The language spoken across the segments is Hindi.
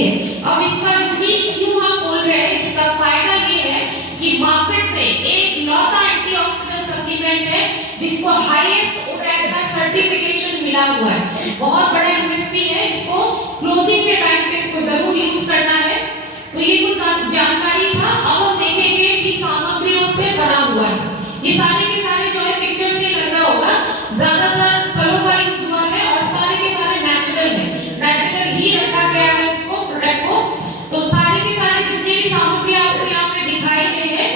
है। अब इसका यूनिक क्यों हम बोल रहे हैं, इसका फायदा ये है कि मार्केट में एक लौता एंटीऑक्सीडेंट सप्लीमेंट है जिसको हाईएस्ट ओडेक्टा सर्टिफिकेशन मिला हुआ है। बहुत बड़ा यूएसपी है, इसको क्लोजिंग के टाइम पे इसको जरूर यूज करना है। तो ये कुछ जानकारी था। अब हम देखेंगे कि सामग्रियों से बना हुआ है। ये सारे के सारे जो है पिक्चर से लग रहा होगा, ज्यादातर फलों का यूज हुआ है और सारे के सारे नेचुरल है, नेचुरल ही रखा गया है इसको, प्रोडक्ट को। तो सारे के सारे जितने भी सामग्री आपको यहाँ पे दिखाई गई है,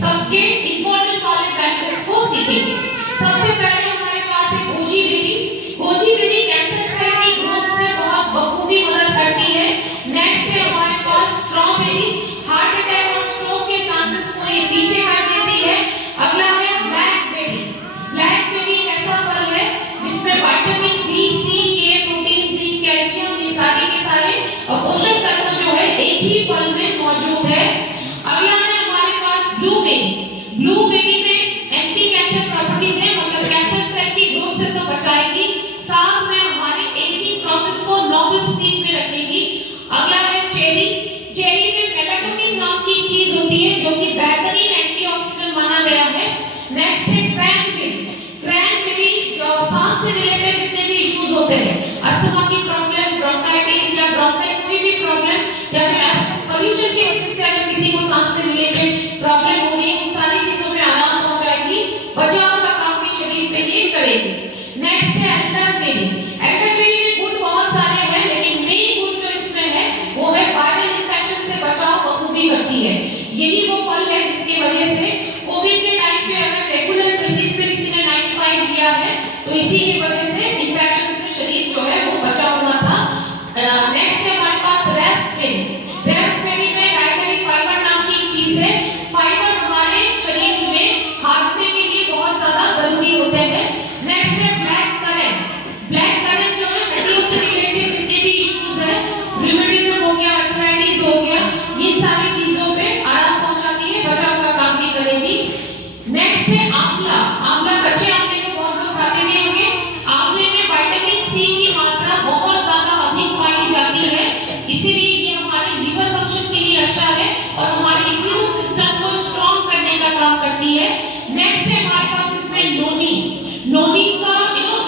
सबके इंपॉर्टेंट वाले बेनिफिट्स को सीखेंगे। सबसे पहले हमारे पास है goji berry. Goji berry cancer cell की ग्रोथ से बहुत बखूबी मदद करती है। नेक्स्ट है हमारे पास स्ट्रॉबेरी, हार्ट अटैक और स्ट्रोक के चांसेस को ये पीछे कर देती है। अगला है ब्लैकबेरी। ब्लैकबेरी एक ऐसा फल है जिसमें विटामिन बी, सी, के, प्रोटीन, जिंक, कैल्शियम, ये सारे के सारे पोषक तत्व जो है एक ही फल में मौजूद है। अगला है हमारे पास ब्लूबेरी। ब्लूबेरी में एंटी कैंसर प्रॉपर्टीज है, मतलब कैंसर सेल की ग्रोथ से तो बचाएगी, साथ में हमारे एजिंग प्रोसेस को नॉर्मल स्पीड में रखेगी। अगला है चेरी। चेरी में मेलाटोनिन नाम की चीज होती है जो कि बेहतरीन एंटीऑक्सीडेंट माना गया है। नेक्स्ट है क्रैनबेरी। क्रैनबेरी जो सांस से रिलेटेड जितने भी इश्यूज होते हैं, अस्थमा की प्रॉब्लम, ब्रोंकाइटिस या ब्रोंकाइल कोई भी प्रॉब्लम, या फिर पोल्यूशन की वजह से अगर किसी को सांस से रिलेटेड प्रॉब्लम हो रही है, उन सारी चीजों में आराम पहुंचाएगी, बचाव का काम भी शरीर पे ये करेगी। नेक्स्ट है एल्डरबेरी। एल्डरबेरी में गुण बहुत सारे हैं, लेकिन मेन गुण जो इसमें है वो है वायरल इन्फेक्शन से बचाव बखूबी करती है। यही वो फल है जिसकी वजह से कोविड के टाइम पे अगर रेगुलर बेसिस पे किसी ने 95 लिया है तो इसी की वजह से इन्फेक्शन से शरीर जो है वो बचा हुआ था। नेक्स्ट है हमारे पास रेप्सबेरी। रेप्सबेरी में डाइटरी फाइबर नाम की एक चीज है। फाइबर हमारे शरीर में हाजमे के लिए बहुत ज्यादा जरूरी होते हैं। नेक्स्ट है ब्लैक करंट। ब्लैक करंट जो है हड्डियों से रिलेटेड जितने भी इश्यूज है, रूमेटिज्म हो गया, आर्थराइटिस हो गया, इन सारी चीजों पे आराम पहुंचाती है, बचाव का काम भी करेगी। नेक्स्ट है आंवला। आंवला कच्चे आंवले को बहुत लोग खाते भी होंगे। आंवले में विटामिन सी की मात्रा बहुत ज्यादा अधिक पाई जाती है, इसीलिए ये हमारे लिवर फंक्शन के लिए अच्छा है और हमारे इम्यून सिस्टम को स्ट्रांग करने का काम करती है। नेक्स्ट है हमारे पास इसमें नोनी। नोनी का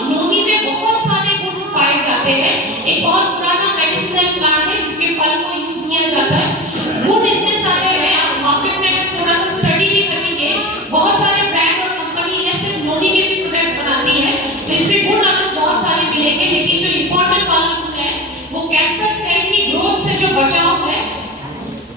नोनी में बहुत सारे गुण पाए जाते हैं। एक बहुत पुराना मेडिसिनल प्लांट है जिसके फल को यूज किया जाता है। गुण इतने सारे हैं, आप मार्केट में अगर थोड़ा सा स्टडी भी करेंगे, बहुत सारे ब्रांड और कंपनी है सिर्फ नोनी के भी प्रोडक्ट्स बनाती है, तो इसमें गुण आपको बहुत सारे मिलेंगे, लेकिन जो इंपॉर्टेंट वाला गुण है वो कैंसर सेल की ग्रोथ से जो बचाव है,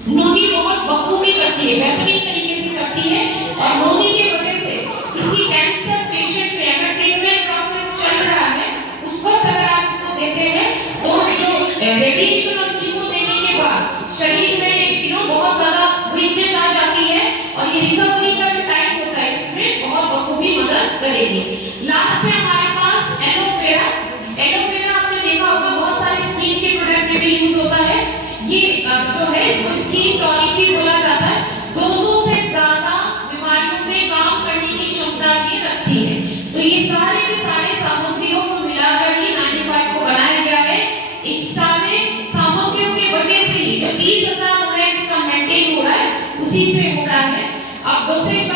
नोनी बहुत बखूबी करती है, बेहतरीन तरीके से करती है। और नोनी की वजह से किसी कैंसर पेशेंट में अगर ट्रीटमेंट प्रोसेस चल रहा है, उस वक्त अगर आप इसको देते हैं तो जो रेडिएशन और कीमो देने के बाद शरीर में बहुत ज्यादा वीकनेस आ जाती है और ये रिकवरी का जो टाइम होता है इसमें बहुत बखूबी मदद करेगी। लास्ट है हमारे पास एलोवेरा। एलोवेरा आपने देखा होगा बहुत सारे स्किन के प्रोडक्ट में भी यूज होता है। ये जो है इसको स्किन टॉनिक भी बोला जाता है। 200 से ज्यादा बीमारियों में काम करने की क्षमता ये रखती है। तो ये सारे के सारे सामग्रियों को मिलाकर ही 95 को बनाया गया है। इन सारे सामग्रियों की वजह से ही जो 30,000 इसका मेंटेन हो रहा है उसी से हो रहा है। अब डोसेज